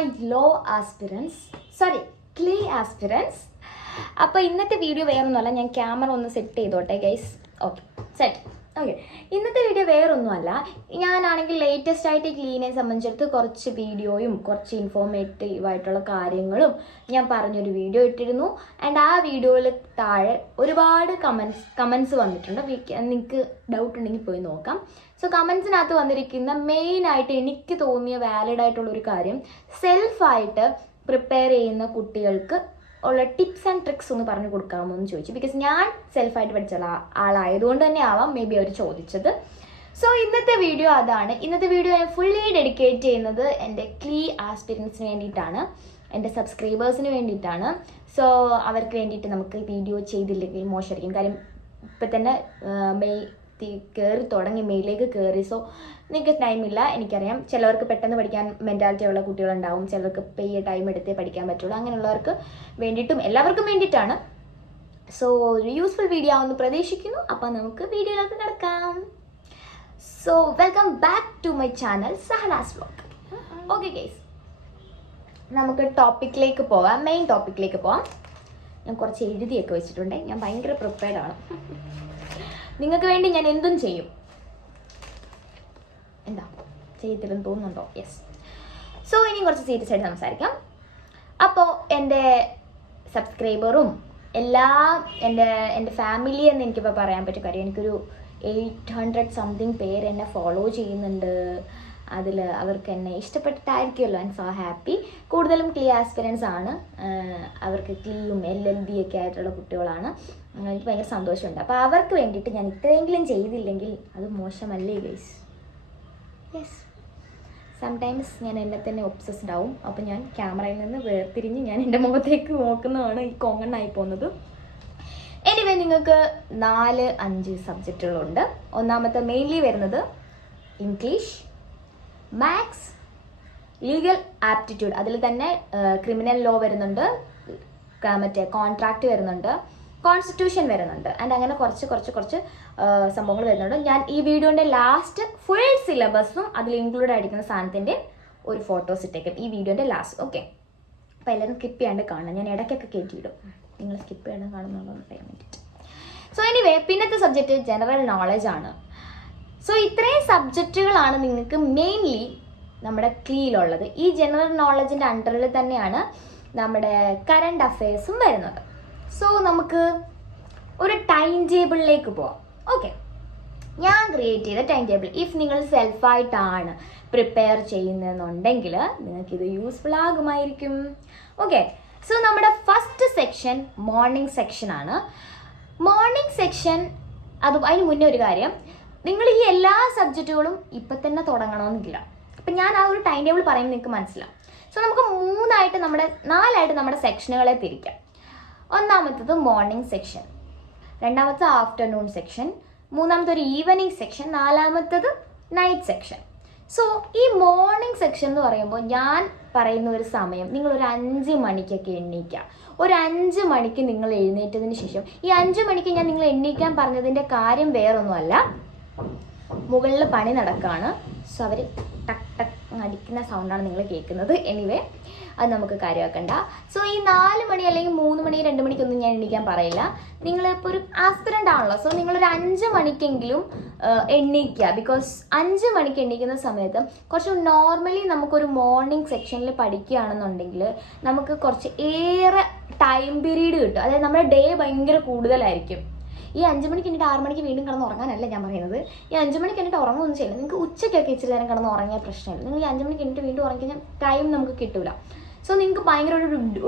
My law aspirants, sorry ക്ലേ aspirants. അപ്പോൾ ഇന്നത്തെ വീഡിയോ വേറൊന്നുമല്ല, ഞാൻ ക്യാമറ ഒന്ന് സെറ്റ് ചെയ്തോട്ടെ ഗൈസ്. Okay, set. ഓക്കെ, ഇന്നത്തെ വീഡിയോ വേറൊന്നുമല്ല, ഞാനാണെങ്കിൽ ലേറ്റസ്റ്റ് ആയിട്ട് ക്ലീനെ സംബന്ധിച്ചിടത്ത് കുറച്ച് വീഡിയോയും കുറച്ച് ഇൻഫോർമേറ്റീവ് ആയിട്ടുള്ള കാര്യങ്ങളും ഞാൻ പറഞ്ഞൊരു വീഡിയോ ഇട്ടിരുന്നു. ആൻഡ് ആ വീഡിയോയിൽ താഴെ ഒരുപാട് കമൻസ് വന്നിട്ടുണ്ട്. നിങ്ങൾക്ക് ഡൗട്ട് ഉണ്ടെങ്കിൽ പോയി നോക്കാം. സോ കമൻസിനകത്ത് വന്നിരിക്കുന്ന മെയിനായിട്ട് എനിക്ക് തോന്നിയ വാലിഡ് ആയിട്ടുള്ളൊരു കാര്യം, സെൽഫായിട്ട് പ്രിപ്പയർ ചെയ്യുന്ന കുട്ടികൾക്ക് ഉള്ള ടിപ്സ് ആൻഡ് ട്രിക്സ് ഒന്ന് പറഞ്ഞു കൊടുക്കാമോ എന്ന് ചോദിച്ചു. ബിക്കോസ് ഞാൻ സെൽഫായിട്ട് പഠിച്ച ആളായതുകൊണ്ട് തന്നെ ആവാം മേ ബി അവർ ചോദിച്ചത്. സോ ഇന്നത്തെ വീഡിയോ അതാണ്. ഇന്നത്തെ വീഡിയോ ഞാൻ ഫുള്ളി ഡെഡിക്കേറ്റ് ചെയ്യുന്നത് എൻ്റെ ക്ലീ ആസ്പിരൻസിന് വേണ്ടിയിട്ടാണ്, എൻ്റെ സബ്സ്ക്രൈബേഴ്സിന് വേണ്ടിയിട്ടാണ്. സോ അവർക്ക് വേണ്ടിയിട്ട് നമുക്ക് വീഡിയോ ചെയ്തില്ലെങ്കിൽ മോശമായിരിക്കും. കാര്യം ഇപ്പം തന്നെ മെയ് കയറി തുടങ്ങി, മെയിലേക്ക് കയറി. സോ നിങ്ങൾക്ക് ടൈമില്ല, എനിക്കറിയാം. ചിലവർക്ക് പെട്ടെന്ന് പഠിക്കാൻ മെൻറ്റാലിറ്റി ഉള്ള കുട്ടികളുണ്ടാവും, ചിലർക്ക് പെയ്യ ടൈം എടുത്തേ പഠിക്കാൻ പറ്റുള്ളൂ. അങ്ങനെയുള്ളവർക്ക് വേണ്ടിയിട്ടും എല്ലാവർക്കും വേണ്ടിയിട്ടാണ്. സോ ഒരു യൂസ്ഫുൾ വീഡിയോ ആവുമെന്ന് പ്രതീക്ഷിക്കുന്നു. അപ്പം നമുക്ക് വീഡിയോയിലേക്ക് കിടക്കാം. So welcome back to my channel Sahala's vlog. Okay guys, നമുക്ക് ടോപ്പിക്കിലേക്ക് പോവാം, മെയിൻ ടോപ്പിക്കിലേക്ക് പോവാം. ഞാൻ കുറച്ച് എഴുതിയൊക്കെ വെച്ചിട്ടുണ്ട്, ഞാൻ ഭയങ്കര പ്രിപ്പയർഡ് ആണ്. നിങ്ങൾക്ക് വേണ്ടി ഞാൻ എന്തും ചെയ്യും. എന്താ ചെയ്യത്തില്ലെന്ന് തോന്നുന്നുണ്ടോ? യെസ്. സോ ഇനിയും കുറച്ച് സീരിയസ് ആയിട്ട് സംസാരിക്കാം. അപ്പോൾ എൻ്റെ സബ്സ്ക്രൈബറും എൻ്റെ ഫാമിലി എന്ന് എനിക്കിപ്പോൾ പറയാൻ പറ്റും. കാര്യം എനിക്കൊരു 800 സംതിങ് പേര് എന്നെ ഫോളോ ചെയ്യുന്നുണ്ട്. അതിൽ അവർക്ക് എന്നെ ഇഷ്ടപ്പെട്ടിട്ടായിരിക്കുമല്ലോ. I'm so happy. കൂടുതലും ക്ലീ ആസ്പിരൻസ് ആണ്, അവർക്ക് ക്ലീയും LLB ഒക്കെ ആയിട്ടുള്ള കുട്ടികളാണ്. എനിക്ക് ഭയങ്കര സന്തോഷമുണ്ട്. അപ്പോൾ അവർക്ക് വേണ്ടിയിട്ട് ഞാൻ ഇത്രയെങ്കിലും ചെയ്തില്ലെങ്കിൽ അത് മോശമല്ലേ ഗൈസ്? യെസ്, സംടൈംസ് ഞാൻ എന്നെ തന്നെ ഒബ്സസ്ഡ് ആവും. അപ്പോൾ ഞാൻ ക്യാമറയിൽ നിന്ന് വേർതിരിഞ്ഞ് ഞാൻ എൻ്റെ മുഖത്തേക്ക് നോക്കുന്നതാണ് ഈ കോങ്ങണ്ണായി പോകുന്നത്. എനിവേ, നിങ്ങൾക്ക് 4-5 സബ്ജക്റ്റുകളുണ്ട്. ഒന്നാമത്തെ മെയിൻലി വരുന്നത് ഇംഗ്ലീഷ്, മാത്സ്, ലീഗൽ ആപ്റ്റിറ്റ്യൂഡ്. അതിൽ തന്നെ ക്രിമിനൽ ലോ വരുന്നുണ്ട്, മറ്റേ കോൺട്രാക്റ്റ് വരുന്നുണ്ട്, കോൺസ്റ്റിറ്റ്യൂഷൻ വരുന്നുണ്ട്. ആൻഡ് അങ്ങനെ കുറച്ച് സംഭവങ്ങൾ വരുന്നുണ്ട്. ഞാൻ ഈ വീഡിയോൻ്റെ ലാസ്റ്റ് ഫുൾ സിലബസും അതിൽ ഇൻക്ലൂഡ് ആയിരിക്കുന്ന സാധനത്തിൻ്റെ ഒരു ഫോട്ടോസ് ഇട്ടേക്കും ഈ വീഡിയോൻ്റെ ലാസ്റ്റ്. ഓക്കെ, അപ്പോൾ എല്ലാവരും സ്കിപ്പ് ചെയ്യാണ്ട് കാണണം. ഞാൻ ഇടയ്ക്കൊക്കെ കയറ്റിയിടും, നിങ്ങൾ സ്കിപ്പ് ചെയ്യാണ്ട് കാണുന്നുണ്ടോന്ന് പറയാൻ വേണ്ടിയിട്ട്. സോ എനിവേ, പിന്നത്തെ സബ്ജക്റ്റ് ജനറൽ നോളജ് ആണ്. സോ ഇത്രയും സബ്ജക്റ്റുകളാണ് നിങ്ങൾക്ക് മെയിൻലി നമ്മുടെ ക്ലീയിലുള്ളത്. ഈ ജനറൽ നോളജിൻ്റെ അണ്ടറിൽ തന്നെയാണ് നമ്മുടെ കറണ്ട് അഫെയർസും വരുന്നത്. സോ നമുക്ക് ഒരു ടൈം ടേബിളിലേക്ക് പോവാം. ഓക്കെ, ഞാൻ ക്രിയേറ്റ് ചെയ്ത ടൈം ടേബിൾ. ഇഫ് നിങ്ങൾ സെൽഫായിട്ടാണ് പ്രിപ്പയർ ചെയ്യുന്നതെന്നുണ്ടെങ്കിൽ നിങ്ങൾക്കിത് യൂസ്ഫുൾ ആകുമായിരിക്കും. ഓക്കെ, സോ നമ്മുടെ ഫസ്റ്റ് സെക്ഷൻ മോർണിംഗ് സെക്ഷനാണ്. മോർണിംഗ് സെക്ഷൻ അതിന് മുന്നേ ഒരു കാര്യം, നിങ്ങൾ ഈ എല്ലാ സബ്ജക്റ്റുകളും ഇപ്പം തന്നെ തുടങ്ങണമെന്നില്ല. അപ്പം ഞാൻ ആ ഒരു ടൈം ടേബിൾ പറയുമ്പോൾ നിങ്ങൾക്ക് മനസ്സിലാവും. സോ നമുക്ക് 4 നമ്മുടെ സെക്ഷനുകളെ തിരിക്കാം. ഒന്നാമത്തത് മോർണിംഗ് സെക്ഷൻ, രണ്ടാമത്തെ ആഫ്റ്റർനൂൺ സെക്ഷൻ, മൂന്നാമത്തെ ഒരു ഈവനിങ് സെക്ഷൻ, നാലാമത്തത് നൈറ്റ് സെക്ഷൻ. സോ ഈ മോർണിംഗ് സെക്ഷൻ എന്ന് പറയുമ്പോൾ ഞാൻ പറയുന്ന ഒരു സമയം, നിങ്ങളൊരു 5 മണിക്കൊക്കെ എണ്ണീക്കുക. ഒരു 5 മണിക്ക് നിങ്ങൾ എഴുന്നേറ്റതിന് ശേഷം, ഈ 5 മണിക്ക് ഞാൻ നിങ്ങൾ എണ്ണീക്കാൻ പറഞ്ഞതിൻ്റെ കാര്യം വേറൊന്നുമല്ല, മുകളിൽ പണി നടക്കുകയാണ്. സോ അവർ ടക്ക് ടക്ക് അടിക്കുന്ന സൗണ്ടാണ് നിങ്ങൾ കേൾക്കുന്നത്. എനിവേ, അത് നമുക്ക് കാര്യമാക്കണ്ട. സോ ഈ 4 മണി അല്ലെങ്കിൽ 3 മണി 2 മണിക്കൊന്നും ഞാൻ എണ്ണിക്കാൻ പറയില്ല. നിങ്ങളിപ്പോൾ ഒരു ആസ്പിരൻ്റ് ആണല്ലോ, സോ നിങ്ങളൊരു 5 മണിക്കെങ്കിലും എണ്ണീക്കുക. ബിക്കോസ് 5 മണിക്ക് എണ്ണീക്കുന്ന സമയത്ത് കുറച്ച് നോർമലി നമുക്കൊരു മോർണിംഗ് സെക്ഷനിൽ പഠിക്കുകയാണെന്നുണ്ടെങ്കിൽ നമുക്ക് കുറച്ച് ഏറെ ടൈം പീരീഡ് കിട്ടും. അതായത് നമ്മുടെ ഡേ ഭയങ്കര കൂടുതലായിരിക്കും. ഈ 5 മണിക്ക് എന്നിട്ട് 6 മണിക്ക് വീണ്ടും കിടന്ന് ഉറങ്ങാനല്ല ഞാൻ പറയുന്നത്. ഈ 5 മണിക്ക് എന്നിട്ട് ഉറങ്ങുമൊന്നും ചെയ്യില്ല. നിങ്ങൾക്ക് ഉച്ചയ്ക്കൊക്കെ ഇച്ചിരി നേരം കിടന്ന് ഉറങ്ങിയാൽ പ്രശ്നമില്ല. നിങ്ങൾ ഈ 5 മണിക്ക് എന്നിട്ട് വീണ്ടും ഉറങ്ങിക്കഴിഞ്ഞാൽ ടൈം നമുക്ക് കിട്ടില്ല. സോ നിങ്ങൾക്ക് ഭയങ്കര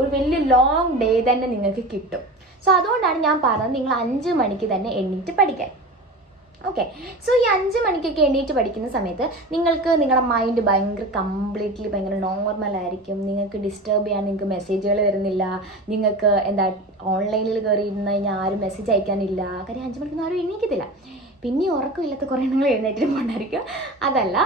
ഒരു വലിയ ലോങ് ഡേ തന്നെ നിങ്ങൾക്ക് കിട്ടും. സോ അതുകൊണ്ടാണ് ഞാൻ പറഞ്ഞത് നിങ്ങൾ 5 മണിക്ക് തന്നെ എണ്ണീറ്റ് പഠിക്കാൻ. ഓക്കെ, സോ ഈ 5 മണിക്കൊക്കെ എണ്ണീറ്റ് പഠിക്കുന്ന സമയത്ത് നിങ്ങൾക്ക് നിങ്ങളുടെ മൈൻഡ് കംപ്ലീറ്റ്ലി ഭയങ്കര നോർമലായിരിക്കും. നിങ്ങൾക്ക് ഡിസ്റ്റർബ് ചെയ്യാൻ നിങ്ങൾക്ക് മെസ്സേജുകൾ വരുന്നില്ല. നിങ്ങൾക്ക് ഓൺലൈനിൽ കയറി ഇരുന്ന് കഴിഞ്ഞാൽ ആരും മെസ്സേജ് അയക്കാനില്ല. കാര്യം 5 മണിക്കൊന്നും ആരും എണ്ണീക്കത്തില്ല. പിന്നെ ഉറക്കമില്ലാത്ത കുറേ നിങ്ങൾ എഴുന്നേറ്റിട്ട് പോകണ്ടായിരിക്കും, അതല്ല.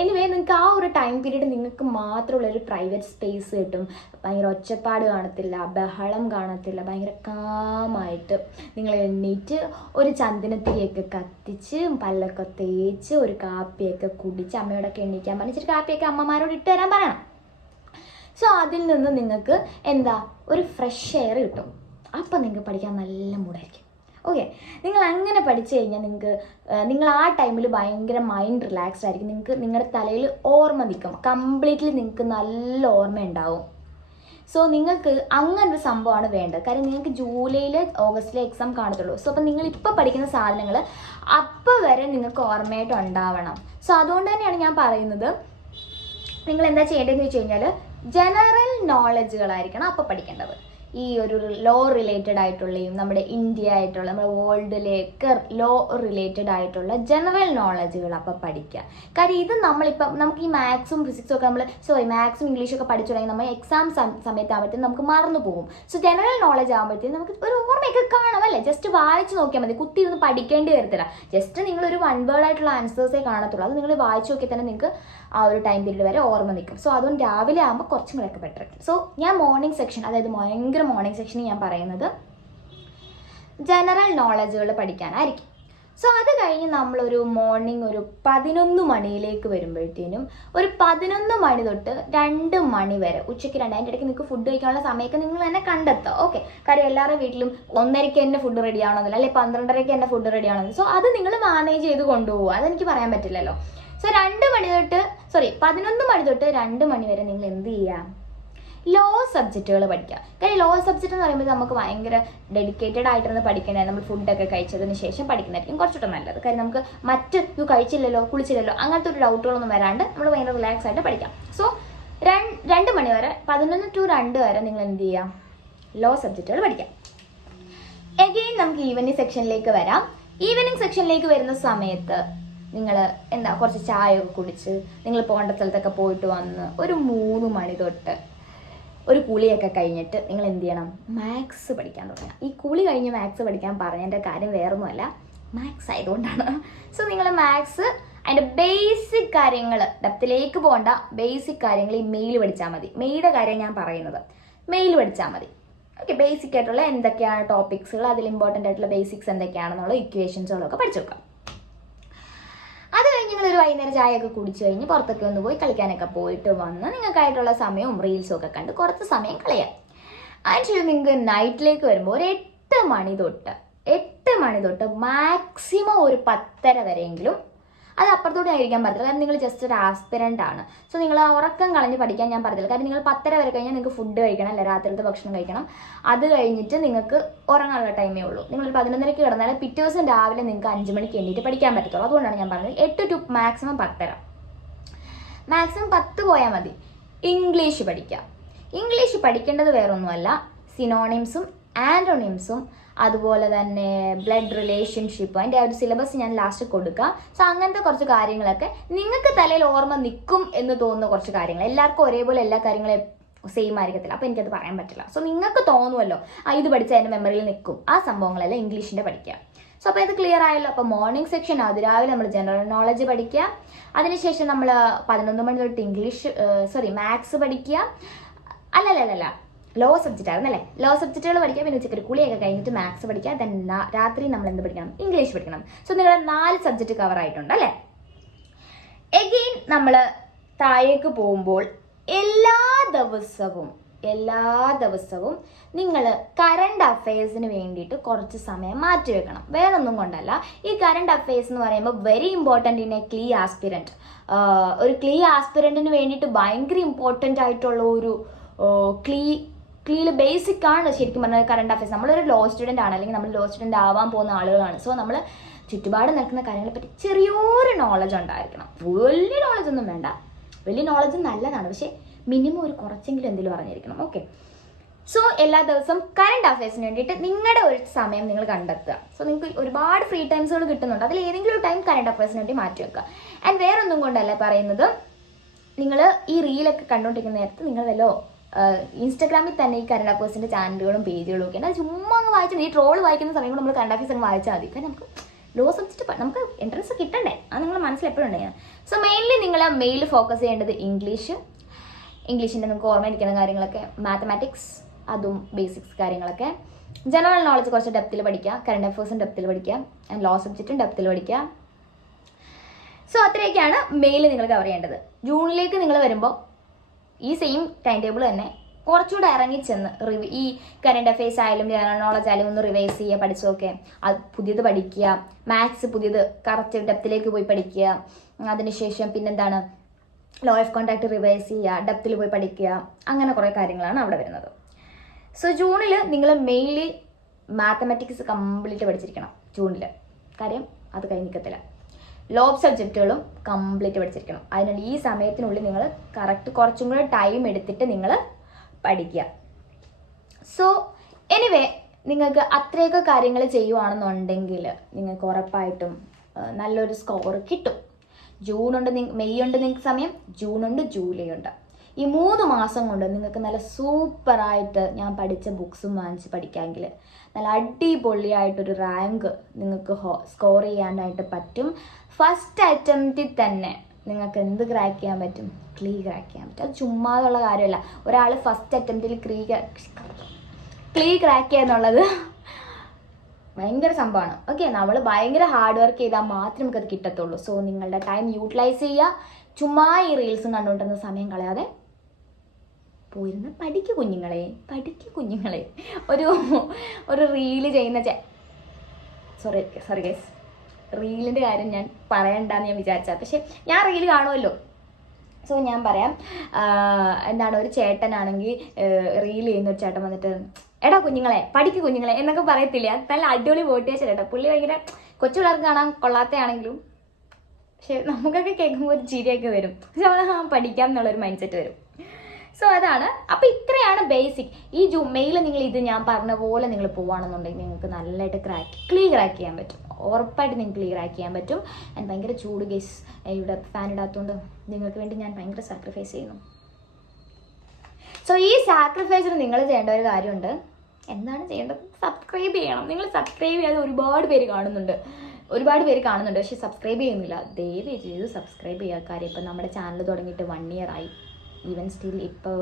എനിവേ, നിങ്ങൾക്ക് ആ ഒരു ടൈം പീരീഡ് നിങ്ങൾക്ക് മാത്രമുള്ളൊരു പ്രൈവറ്റ് സ്പേസ് കിട്ടും. ഭയങ്കര ഒച്ചപ്പാട് കാണത്തില്ല, ബഹളം കാണത്തില്ല. ഭയങ്കര കാമായിട്ട് നിങ്ങൾ എണ്ണീറ്റ് ഒരു ചന്ദനത്തിരിയൊക്കെ കത്തിച്ച് പല്ലൊക്കെ തേച്ച് ഒരു കാപ്പിയൊക്കെ കുടിച്ച് അമ്മയോടൊക്കെ എണ്ണീക്കാൻ പറഞ്ഞിട്ട് കാപ്പിയൊക്കെ അമ്മമാരോട് ഇട്ട് തരാൻ പറയണം. സോ അതിൽ നിന്ന് നിങ്ങൾക്ക് എന്താ ഒരു ഫ്രഷ് എയർ കിട്ടും. അപ്പം നിങ്ങൾക്ക് പഠിക്കാൻ നല്ല മൂടായിരിക്കും. ഓക്കെ, നിങ്ങൾ അങ്ങനെ പഠിച്ചു കഴിഞ്ഞാൽ നിങ്ങൾ ആ ടൈമിൽ ഭയങ്കര മൈൻഡ് റിലാക്സ്ഡ് ആയിരിക്കും. നിങ്ങളുടെ തലയിൽ ഓർമ്മ നിൽക്കും, കംപ്ലീറ്റ്ലി നിങ്ങൾക്ക് നല്ല ഓർമ്മ ഉണ്ടാവും. സോ നിങ്ങൾക്ക് അങ്ങനൊരു സംഭവമാണ് വേണ്ടത്. കാര്യം നിങ്ങൾക്ക് ജൂലൈയിൽ ഓഗസ്റ്റിലെ എക്സാം കാണത്തുള്ളൂ. സോ അപ്പം നിങ്ങളിപ്പോൾ പഠിക്കുന്ന സാധനങ്ങൾ അപ്പോൾ വരെ നിങ്ങൾക്ക് ഓർമ്മയായിട്ട് ഉണ്ടാവണം. സോ അതുകൊണ്ട് തന്നെയാണ് ഞാൻ പറയുന്നത്, നിങ്ങൾ എന്താ ചെയ്യേണ്ടതെന്ന് വെച്ച് കഴിഞ്ഞാൽ ജനറൽ നോളജുകളായിരിക്കണം അപ്പോൾ പഠിക്കേണ്ടത്. ഈ ഒരു ലോ റിലേറ്റഡ് ആയിട്ടുള്ളയും നമ്മുടെ ഇന്ത്യ ആയിട്ടുള്ള നമ്മുടെ വേൾഡിലേക്ക് ലോ റിലേറ്റഡ് ആയിട്ടുള്ള ജനറൽ നോളജുകൾ അപ്പോൾ പഠിക്കുക. കാര്യം ഇത് നമുക്ക് ഈ മാത്സും ഫിസിക്സും ഒക്കെ മാത്സും ഇംഗ്ലീഷും ഒക്കെ പഠിച്ചു തുടങ്ങി നമ്മൾ എക്സാം സമയത്താകുമ്പോഴത്തേക്കും നമുക്ക് മറന്നു പോകും. സോ ജനറൽ നോളജ് ആകുമ്പോഴത്തേക്കും നമുക്ക് ഒരു ഓർമ്മയൊക്കെ കാണാം അല്ലേ. ജസ്റ്റ് വായിച്ച് നോക്കിയാൽ മതി, കുത്തി ഇരുന്ന് പഠിക്കേണ്ടി വരത്തില്ല. ജസ്റ്റ് നിങ്ങളൊരു 1 വേർഡ് ആയിട്ടുള്ള ആൻസേഴ്സേ കാണത്തുള്ളൂ. അത് നിങ്ങൾ വായിച്ച് നോക്കിയാൽ തന്നെ നിങ്ങൾക്ക് ആ ഒരു ടൈം പീരീഡ് വരെ ഓർമ്മ നിൽക്കും. സോ അതുകൊണ്ട് രാവിലെ ആകുമ്പോൾ കുറച്ചും കൂടെയൊക്കെ ബെറ്റർ. സോ ഞാൻ മോർണിംഗ് സെക്ഷൻ, അതായത് ഭയങ്കര മോർണിംഗ് സെക്ഷനിൽ ഞാൻ പറയുന്നത് ജനറൽ നോളജുകൾ പഠിക്കാനായിരിക്കും. സോ അത് കഴിഞ്ഞ് നമ്മളൊരു മോർണിംഗ് ഒരു 11 മണിയിലേക്ക് വരുമ്പോഴത്തേനും ഒരു 11 മണി തൊട്ട് 2 മണി വരെ, ഉച്ചയ്ക്ക് 2, അതിൻ്റെ ഇടയ്ക്ക് നിങ്ങൾക്ക് ഫുഡ് കഴിക്കാനുള്ള സമയമൊക്കെ നിങ്ങൾ തന്നെ കണ്ടെത്തുക. ഓക്കെ, കാര്യം എല്ലാവരുടെ വീട്ടിലും 1:30 തന്നെ ഫുഡ് റെഡി ആവണമെന്നില്ല, അല്ലെങ്കിൽ 12:30 തന്നെ ഫുഡ് റെഡി ആവണമെന്നില്ല. സോ അത് നിങ്ങൾ മാനേജ് ചെയ്ത് കൊണ്ടുപോകുക, അതെനിക്ക് പറയാൻ പറ്റില്ലല്ലോ. സോ 11 മണി തൊട്ട് 2 മണി വരെ നിങ്ങൾ എന്ത് ചെയ്യുക, ലോ സബ്ജക്റ്റുകൾ പഠിക്കുക. കാര്യം ലോ സബ്ജക്റ്റ് എന്ന് പറയുമ്പോൾ നമുക്ക് ഭയങ്കര ഡെഡിക്കേറ്റഡ് ആയിട്ടിരുന്ന് പഠിക്കേണ്ടത്. നമ്മൾ ഫുഡൊക്കെ കഴിച്ചതിന് ശേഷം പഠിക്കുന്നതായിരിക്കും കുറച്ചുകൂടെ നല്ലത്. കാര്യം നമുക്ക് ഇത് കഴിച്ചില്ലല്ലോ കുളിച്ചില്ലല്ലോ അങ്ങനത്തെ ഒരു ഡൗട്ടുകളൊന്നും വരാണ്ട് നമ്മൾ ഭയങ്കര റിലാക്സ് ആയിട്ട് പഠിക്കാം. സോ 2 മണി വരെ 11 to 2 വരെ നിങ്ങൾ എന്ത് ചെയ്യാം, ലോ സബ്ജക്റ്റുകൾ പഠിക്കാം. എഗെയിൻ നമുക്ക് ഈവനിങ് സെക്ഷനിലേക്ക് വരാം. ഈവനിങ് സെക്ഷനിലേക്ക് വരുന്ന സമയത്ത് നിങ്ങൾ കുറച്ച് ചായ ഒക്കെ കുടിച്ച് നിങ്ങൾ പോകേണ്ട സ്ഥലത്തൊക്കെ പോയിട്ട് വന്ന് ഒരു 3 മണി തൊട്ട് ഒരു കുളിയൊക്കെ കഴിഞ്ഞിട്ട് നിങ്ങൾ എന്ത് ചെയ്യണം, മാത്സ് പഠിക്കാൻ തുടങ്ങാം. ഈ കുളി കഴിഞ്ഞ് മാത്സ് പഠിക്കാൻ പറഞ്ഞതിൻ്റെ കാര്യം വേറൊന്നുമല്ല, മാത്സ് ആയതുകൊണ്ടാണ്. സോ നിങ്ങൾ മാത്സ് അതിൻ്റെ ബേസിക് കാര്യങ്ങൾ, ഡെപ്തിലേക്ക് പോകേണ്ട ബേസിക് കാര്യങ്ങൾ ഈ മെയിൽ പഠിച്ചാൽ മതി. മെയിയുടെ കാര്യം ഞാൻ പറയുന്നത്, മെയിൽ പഠിച്ചാൽ മതി. ഓക്കെ, ബേസിക് ആയിട്ടുള്ള എന്തൊക്കെയാണ് ടോപ്പിക്സുകൾ, അതിൽ ഇമ്പോർട്ടൻ്റ് ആയിട്ടുള്ള ബേസിക്സ് എന്തൊക്കെയാണെന്നുള്ള ഇക്വേഷൻസുകളൊക്കെ പഠിച്ചെടുക്കാം. അത് കഴിഞ്ഞ് നിങ്ങളൊരു വൈകുന്നേരം ചായയൊക്കെ കുടിച്ച് കഴിഞ്ഞ് പുറത്തൊക്കെ ഒന്ന് പോയി കളിക്കാനൊക്കെ പോയിട്ട് വന്ന് നിങ്ങൾക്കായിട്ടുള്ള സമയവും റീൽസും ഒക്കെ കണ്ട് കുറച്ച് സമയം കളയാം. അതിനുശേഷം നിങ്ങൾക്ക് നൈറ്റിലേക്ക് വരുമ്പോൾ ഒരു 8 മണി തൊട്ട് മാക്സിമം ഒരു 10:30 വരെയെങ്കിലും, അത് അപ്പുറത്തോട്ട് കഴിക്കാൻ പറ്റില്ല. കാരണം നിങ്ങൾ ജസ്റ്റ് ഒരു ആസ്പിരൻ്റ് ആണ്. സോ നിങ്ങൾ ഉറക്കം കളഞ്ഞ് പഠിക്കാൻ ഞാൻ പറഞ്ഞില്ല. കാരണം നിങ്ങൾ 10:30 വരെ കഴിഞ്ഞാൽ നിങ്ങൾക്ക് ഫുഡ് കഴിക്കണം, അല്ല രാത്രിയിലത്തെ ഭക്ഷണം കഴിക്കണം. അത് കഴിഞ്ഞിട്ട് നിങ്ങൾക്ക് ഉറങ്ങാനുള്ള ടൈമേ ഉള്ളൂ. നിങ്ങൾ 11:30 കിടന്നാൽ പിറ്റേ ദിവസം രാവിലെ നിങ്ങൾക്ക് 5 മണിക്ക് എണ്ണീറ്റ് പഠിക്കാൻ പറ്റത്തുള്ളൂ. അതുകൊണ്ടാണ് ഞാൻ പറഞ്ഞത് 8 to മാക്സിമം 10:30. മാക്സിമം 10 പോയാൽ മതി. ഇംഗ്ലീഷ് പഠിക്കുക. ഇംഗ്ലീഷ് പഠിക്കേണ്ടത് വേറൊന്നുമല്ല, സിനോണിംസും ആൻറ്റോണിംസും അതുപോലെ തന്നെ ബ്ലഡ് റിലേഷൻഷിപ്പ്, അതിൻ്റെ ആ ഒരു സിലബസ് ഞാൻ ലാസ്റ്റ് കൊടുക്കാം. സോ അങ്ങനത്തെ കുറച്ച് കാര്യങ്ങളൊക്കെ നിങ്ങൾക്ക് തലയിൽ ഓർമ്മ നിൽക്കും എന്ന് തോന്നുന്ന കുറച്ച് കാര്യങ്ങൾ. എല്ലാവർക്കും ഒരേപോലെ എല്ലാ കാര്യങ്ങളും സെയിം ആയിരിക്കത്തില്ല, അപ്പോൾ എനിക്കത് പറയാൻ പറ്റില്ല. സോ നിങ്ങൾക്ക് തോന്നുമല്ലോ ഇത് പഠിച്ചാൽ എൻ്റെ മെമ്മറിയിൽ നിൽക്കും, ആ സംഭവങ്ങളെല്ലാം ഇംഗ്ലീഷിൻ്റെ പഠിക്കുക. സോ അപ്പോൾ ഇത് ക്ലിയർ ആയല്ലോ. അപ്പോൾ മോർണിംഗ് സെക്ഷൻ അതിരാവിലെ നമ്മൾ ജനറൽ നോളജ് പഠിക്കുക. അതിനുശേഷം നമ്മൾ 11 മണി തൊട്ട് മാത്സ് പഠിക്കുക. അല്ല ലോ സബ്ജക്റ്റ് ആയിരുന്നല്ലേ, ലോ സബ്ജക്റ്റുകൾ പഠിക്കുക. പിന്നെ ഉച്ചയ്ക്ക് കുളിയൊക്കെ കഴിഞ്ഞിട്ട് മാത്സ് പഠിക്കുക. ദെൻ രാത്രി നമ്മൾ എന്ത് പഠിക്കണം, ഇംഗ്ലീഷ് പഠിക്കണം. സോ നിങ്ങളുടെ 4 സബ്ജക്റ്റ് കവർ ആയിട്ടുണ്ട് അല്ലേ. എഗെയിൻ നമ്മൾ താഴേക്ക് പോകുമ്പോൾ എല്ലാ ദിവസവും നിങ്ങൾ കറണ്ട് അഫയേഴ്സിന് വേണ്ടിയിട്ട് കുറച്ച് സമയം മാറ്റി വെക്കണം. വേറൊന്നും കൊണ്ടല്ല, ഈ കറണ്ട് അഫയേഴ്സ് എന്ന് പറയുമ്പോൾ വെരി ഇമ്പോർട്ടൻറ്റ് ഇൻ എ ക്ലീ ആസ്പിരൻറ്റ്. ഒരു ക്ലീ ആസ്പിരൻറ്റിന് വേണ്ടിയിട്ട് ഭയങ്കര ഇമ്പോർട്ടൻ്റ് ആയിട്ടുള്ള ഒരു ക്ലീയിൽ ബേസിക് ആണ് ശരിക്കും പറഞ്ഞാൽ കറണ്ട് അഫയേഴ്സ്. നമ്മളൊരു ലോ സ്റ്റുഡൻ്റ് ആണ്, അല്ലെങ്കിൽ നമ്മൾ ലോ സ്റ്റുഡൻ്റ് ആവാൻ പോകുന്ന ആളുകളാണ്. സോ നമ്മൾ ചുറ്റുപാട് നടക്കുന്ന കാര്യങ്ങളെ പറ്റി ചെറിയൊരു നോളജ് ഉണ്ടായിരിക്കണം. വലിയ നോളജ് ഒന്നും വേണ്ട, വലിയ നോളജ് നല്ലതാണ്, പക്ഷേ മിനിമം ഒരു കുറച്ചെങ്കിലും എന്തെങ്കിലും അറിഞ്ഞിരിക്കണം. ഓക്കെ, സോ എല്ലാ ദിവസവും കറണ്ട് അഫയേഴ്സിന് വേണ്ടിയിട്ട് നിങ്ങളുടെ ഒരു സമയം നിങ്ങൾ കണ്ടെത്തുക. സോ നിങ്ങൾക്ക് ഒരുപാട് ഫ്രീ ടൈംസുകൾ കിട്ടുന്നുണ്ട്, അതിൽ ഏതെങ്കിലും ഒരു ടൈം കറണ്ട് അഫയേഴ്സിന് വേണ്ടി മാറ്റി വെക്കുക. ആൻഡ് വേറൊന്നും കൊണ്ടല്ല പറയുന്നത്, നിങ്ങൾ ഈ റീലൊക്കെ കണ്ടുകൊണ്ടിരിക്കുന്ന നേരത്ത് നിങ്ങൾ വല്ലോ ഇൻസ്റ്റാഗ്രാമിൽ തന്നെ ഈ കറണ്ട് അഫയേഴ്സിൻ്റെ ചാനലുകളും പേജുകളും ഒക്കെ ഉണ്ട്. അത് ചുമ്മാ അങ്ങ് വായിച്ചാൽ ഈ ട്രോൾ വായിക്കുന്ന സമയം കൊണ്ട് നമ്മൾ കറണ്ട് അഫയേഴ്സ് അങ്ങ് വായിച്ചാൽ മതി. കാരണം നമുക്ക് ലോ സബ്ജക്റ്റ് നമുക്ക് എൻട്രൻസ് കിട്ടണ്ടേ, അത് നിങ്ങൾ മനസ്സിൽ എപ്പോഴും ഉണ്ടെങ്കിൽ. സോ മെയിൻലി നിങ്ങൾ മെയിൽ ഫോക്കസ് ചെയ്യേണ്ടത് ഇംഗ്ലീഷിൻ്റെ നമുക്ക് ഓർമ്മയിരിക്കുന്ന കാര്യങ്ങളൊക്കെ, മാത്തമാറ്റിക്സ് അതും ബേസിക്സ് കാര്യങ്ങളൊക്കെ, ജനറൽ നോളജ് കുറച്ച് ഡെപ്തിൽ പഠിക്കുക, കറണ്ട് അഫയേഴ്സും ഡെപ്തിൽ പഠിക്കുക, ആൻഡ് ലോ സബ്ജക്റ്റും ഡെപ്തിൽ പഠിക്കുക. സോ അത്രയൊക്കെയാണ് മെയിൽ നിങ്ങൾ കവർ ചെയ്യേണ്ടത്. ജൂണിലേക്ക് നിങ്ങൾ വരുമ്പോൾ ഈ സെയിം ടൈം ടേബിൾ തന്നെ കുറച്ചുകൂടെ ഇറങ്ങിച്ചെന്ന് ഈ കറണ്ട് അഫയേഴ്സ് ആയാലും ജനറൽ നോളജ് ആയാലും ഒന്ന് റിവൈസ് ചെയ്യുക, പഠിച്ചൊക്കെ അത് പുതിയത് പഠിക്കുക, മാത്സ് പുതിയത് കറക്റ്റ് ഡെപ്തിലേക്ക് പോയി പഠിക്കുക. അതിനുശേഷം പിന്നെന്താണ് ലോ ഓഫ് കോൺടാക്ട് റിവൈസ് ചെയ്യുക, ഡെപ്തിൽ പോയി പഠിക്കുക, അങ്ങനെ കുറേ കാര്യങ്ങളാണ് അവിടെ വരുന്നത്. സോ ജൂണിൽ നിങ്ങൾ മെയിൻലി മാത്തമാറ്റിക്സ് കംപ്ലീറ്റ് പഠിച്ചിരിക്കണം ജൂണിൽ. കാര്യം അത് കഴിഞ്ഞ് നിൽക്കത്തില്ല. ലോബ് സബ്ജക്റ്റുകളും കംപ്ലീറ്റ് പഠിച്ചിരിക്കണം. അതിനാൽ ഈ സമയത്തിനുള്ളിൽ നിങ്ങൾ കറക്റ്റ് കുറച്ചും കൂടെ ടൈം എടുത്തിട്ട് നിങ്ങൾ പഠിക്കുക. സോ എനിവേ നിങ്ങൾക്ക് അത്രയൊക്കെ കാര്യങ്ങൾ ചെയ്യുവാണെന്നുണ്ടെങ്കിൽ നിങ്ങൾക്ക് ഉറപ്പായിട്ടും നല്ലൊരു സ്കോർ കിട്ടും. ജൂണുണ്ട്, മെയ് ഉണ്ട് നിങ്ങൾക്ക് സമയം, ജൂണുണ്ട്, ജൂലൈ ഉണ്ട്. ഈ 3 മാസം കൊണ്ട് നിങ്ങൾക്ക് നല്ല സൂപ്പറായിട്ട് ഞാൻ പഠിച്ച ബുക്സും വാങ്ങിച്ച് പഠിക്കാമെങ്കിൽ നല്ല അടിപൊളിയായിട്ടൊരു റാങ്ക് നിങ്ങൾക്ക് സ്കോർ ചെയ്യാനായിട്ട് പറ്റും. ഫസ്റ്റ് അറ്റംപ്റ്റിൽ തന്നെ നിങ്ങൾക്ക് എന്ത് ക്രാക്ക് ചെയ്യാൻ പറ്റും? ക്ലീ ക്രാക്ക് ചെയ്യാൻ പറ്റും. അത് ചുമ്മാതുള്ള കാര്യമല്ല. ഒരാൾ ഫസ്റ്റ് അറ്റംപ്റ്റിൽ ക്ലീ ക്രാക്ക് ചെയ്യുക എന്നുള്ളത് ഭയങ്കര സംഭവമാണ്. ഓക്കെ, നമ്മൾ ഭയങ്കര ഹാർഡ് വർക്ക് ചെയ്താൽ മാത്രമേ നമുക്കത് കിട്ടത്തുള്ളൂ. സോ നിങ്ങളുടെ ടൈം യൂട്ടിലൈസ് ചെയ്യുക. ചുമ്മാ ഈ റീൽസും കണ്ടുകൊണ്ടിരുന്ന സമയം കളയാതെ പോയിരുന്ന് പഠിക്കു കുഞ്ഞുങ്ങളെ. ഒരു റീല് ചെയ്യുന്ന സോറി ഗൈസ്, റീലിൻ്റെ കാര്യം ഞാൻ പറയണ്ടെന്ന് ഞാൻ വിചാരിച്ചാൽ, പക്ഷെ ഞാൻ റീല് കാണുമല്ലോ. സോ ഞാൻ പറയാം, എന്താണ്, ഒരു ചേട്ടനാണെങ്കിൽ റീൽ ചെയ്യുന്ന ഒരു ചേട്ടൻ വന്നിട്ട് എടാ കുഞ്ഞുങ്ങളെ പഠിക്കു കുഞ്ഞുങ്ങളെ എന്നൊക്കെ പറയത്തില്ല. നല്ല അടിപൊളി മോട്ടിവേഷൻ കേട്ടോ. പുള്ളി ഭയങ്കര കൊച്ചു പിള്ളേർക്ക് കാണാൻ കൊള്ളാത്തയാണെങ്കിലും പക്ഷെ നമുക്കൊക്കെ കേൾക്കുമ്പോൾ ഒരു ചിരിയൊക്കെ വരും. പക്ഷെ പഠിക്കാം എന്നുള്ളൊരു മൈൻഡ് സെറ്റ് വരും. സോ അതാണ്. അപ്പോൾ ഇത്രയാണ് ബേസിക്. ഈ മെയിൽ നിങ്ങൾ ഇത് ഞാൻ പറഞ്ഞ പോലെ നിങ്ങൾ പോവുകയാണെന്നുണ്ടെങ്കിൽ നിങ്ങൾക്ക് നല്ലതായിട്ട് ക്രാക്ക് ചെയ്യാൻ പറ്റും. ഉറപ്പായിട്ട് നിങ്ങൾക്ക് ക്രാക്ക് ചെയ്യാൻ പറ്റും. ആൻഡ് ഭയങ്കര ചൂട് ഗേസ്, ഇവിടെ ഫാൻ ഇടാത്തതുകൊണ്ട് നിങ്ങൾക്ക് വേണ്ടി ഞാൻ ഭയങ്കര സാക്രിഫൈസ് ചെയ്യുന്നു. സോ ഈ സാക്രിഫൈസിന് നിങ്ങൾ ചെയ്യേണ്ട ഒരു കാര്യമുണ്ട്. എന്താണ് ചെയ്യേണ്ടത്? സബ്സ്ക്രൈബ് ചെയ്യണം. നിങ്ങൾ സബ്സ്ക്രൈബ് ചെയ്യാതെ ഒരുപാട് പേര് കാണുന്നുണ്ട് പക്ഷെ സബ്സ്ക്രൈബ് ചെയ്യുന്നില്ല. ദയവ് ചെയ്ത് സബ്സ്ക്രൈബ് ചെയ്യുക. കാര്യം ഇപ്പം നമ്മുടെ ചാനൽ തുടങ്ങിയിട്ട് 1 year ആയി. ഈവൻ സ്റ്റിൽ ഇപ്പോൾ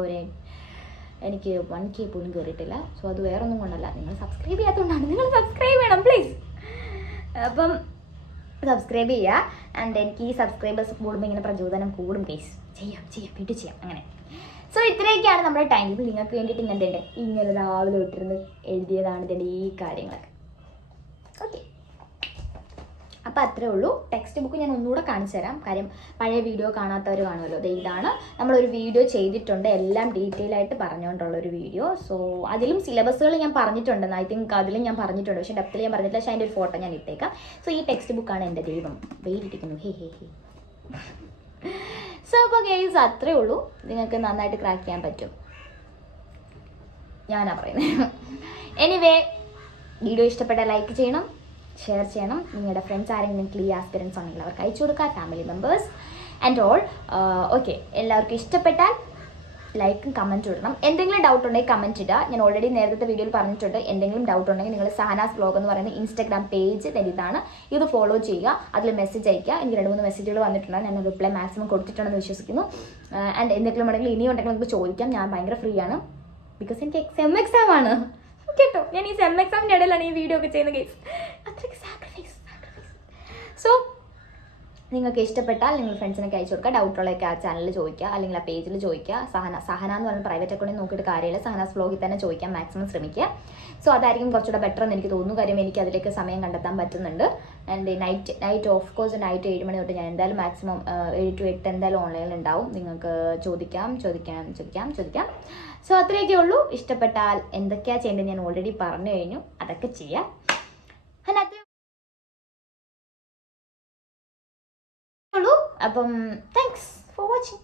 എനിക്ക് 1K പോലും കയറിയിട്ടില്ല. സോ അത് വേറൊന്നും കൊണ്ടല്ല, നിങ്ങൾ സബ്സ്ക്രൈബ് ചെയ്യാത്തതുകൊണ്ടാണ്. നിങ്ങൾ സബ്സ്ക്രൈബ് ചെയ്യണം പ്ലീസ്. അപ്പം സബ്സ്ക്രൈബ് ചെയ്യുക. ആൻഡ് എനിക്ക് ഈ സബ്സ്ക്രൈബേഴ്സ് കൂടുമ്പോൾ ഇങ്ങനെ പ്രചോദനം കൂടും പ്ലീസ്. വീട്ടിൽ ചെയ്യാം അങ്ങനെ. സോ ഇത്രയൊക്കെയാണ് നമ്മുടെ ടൈം ടേബിൾ. നിങ്ങൾക്ക് വേണ്ടിയിട്ട് ഇങ്ങനെ രാവിലെ ഇട്ടിരുന്ന് എഴുതിയതാണ് ഇതിൻ്റെ ഈ കാര്യങ്ങളൊക്കെ. ഓക്കെ, അപ്പോൾ അത്രേ ഉള്ളൂ. ടെക്സ്റ്റ് ബുക്ക് ഞാൻ ഒന്നുകൂടെ കാണിച്ചു തരാം. കാര്യം പഴയ വീഡിയോ കാണാത്തവർ കാണുമല്ലോ. ഇതാണ് നമ്മളൊരു വീഡിയോ ചെയ്തിട്ടുണ്ട്, എല്ലാം ഡീറ്റെയിൽ ആയിട്ട് പറഞ്ഞുകൊണ്ടുള്ളൊരു വീഡിയോ. സോ അതിലും സിലബസുകൾ ഞാൻ പറഞ്ഞിട്ടുണ്ട്. ഐ തിങ്ക് അതിലും ഞാൻ പറഞ്ഞിട്ടുണ്ട്, പക്ഷേ ഡെപ്തിൽ ഞാൻ പറഞ്ഞിട്ടില്ല. പക്ഷേ അതിൻ്റെ ഒരു ഫോട്ടോ ഞാൻ ഇട്ടേക്കാം. സോ ഈ ടെക്സ്റ്റ് ബുക്കാണ് എൻ്റെ ദൈവം. വെയിലിട്ടിരിക്കുന്നു. ഹേ. സോ അപ്പോൾ ഗെയ്സ് അത്രേ ഉള്ളൂ. നിങ്ങൾക്ക് നന്നായിട്ട് ക്രാക്ക് ചെയ്യാൻ പറ്റും, ഞാനാ പറയുന്നത്. എനിവേ വീഡിയോ ഇഷ്ടപ്പെട്ടാൽ ലൈക്ക് ചെയ്യണം, ഷെയർ ചെയ്യണം. നിങ്ങളുടെ ഫ്രണ്ട്സ് ആരെങ്കിലും ക്ലീ ആസ്പിരൻസ് ആണെങ്കിൽ അവർക്ക് അയച്ചു കൊടുക്കുക, family members and all. Okay, എല്ലാവർക്കും ഇഷ്ടപ്പെട്ടാൽ ലൈക്കും കമൻറ്റും ഇടണം. എന്തെങ്കിലും ഡൗട്ട് ഉണ്ടെങ്കിൽ കമൻറ്റ് ഇടുക. ഞാൻ ഓൾറെഡി നേരത്തെ വീഡിയോയിൽ പറഞ്ഞിട്ടുണ്ട്. എന്തെങ്കിലും ഡൗട്ട് ഉണ്ടെങ്കിൽ നിങ്ങൾ സഹനാസ് വ്ലോഗ് എന്ന് പറയുന്ന ഇൻസ്റ്റാഗ്രാം പേജ് ഇതാണ്, ഇത് ഫോളോ ചെയ്യുക. അതിൽ മെസ്സേജ് അയക്കുക. എനിക്ക് 2-3 മെസ്സേജുകൾ വന്നിട്ടുണ്ട്. ഞാൻ റിപ്ലൈ മാക്സിമം കൊടുത്തിട്ടുണ്ടെന്ന് വിശ്വസിക്കുന്നു. ആൻഡ് എന്തെങ്കിലും ഉണ്ടെങ്കിൽ ഇനിയും ഉണ്ടെങ്കിൽ നമുക്ക് ചോദിക്കാം. ഞാൻ ഭയങ്കര ഫ്രീ ആണ്. ബിക്കോസ് എനിക്ക് സെം എക്സാം ആണ് കേട്ടോ. ഞാൻ ഈ സെം എക്സാമിൻ്റെ ഇടയിലാണ് ഈ വീഡിയോ ഒക്കെ ചെയ്യുന്ന കേസ്. അത്രയ്ക്ക് സാക്രിഫൈസ്. സോ നിങ്ങൾക്ക് ഇഷ്ടപ്പെട്ടാൽ നിങ്ങൾ ഫ്രണ്ട്സിനൊക്കെ അയച്ചു കൊടുക്കുക. ഡൗട്ടുള്ളതൊക്കെ ആ ചാനലിൽ ചോദിക്കുക, അല്ലെങ്കിൽ ആ പേജിൽ ചോദിക്കുക. സഹന എന്ന് പറഞ്ഞ പ്രൈവറ്റ് അക്കൗണ്ടിൽ നോക്കിയിട്ട് കാര്യമില്ല, സഹനാസ് വ്ലോഗിൽ തന്നെ ചോദിക്കാൻ മാക്സിമം ശ്രമിക്കുക. സോ അതായിരിക്കും കുറച്ചുകൂടെ ബെറ്റർ എന്ന് എനിക്ക് തോന്നുന്നു. കാര്യം എനിക്ക് അതിലേക്ക് സമയം കണ്ടെത്താൻ പറ്റുന്നുണ്ട്. And knight of course night 7 മണി തൊട്ട് ഞാൻ എന്തായാലും മാക്സിമം 7 to 8 എന്തായാലും ഓൺലൈനിൽ ഉണ്ടാവും. നിങ്ങൾക്ക് ചോദിക്കാം. സോ അത്രയൊക്കെ ഉള്ളൂ. ഇഷ്ടപ്പെട്ടാൽ എന്തൊക്കെയാണ് ചെയ്യേണ്ടത് ഞാൻ ഓൾറെഡി പറഞ്ഞു കഴിഞ്ഞു. അതൊക്കെ ചെയ്യാം. അപ്പം താങ്ക്സ് ഫോർ വാച്ചിങ്.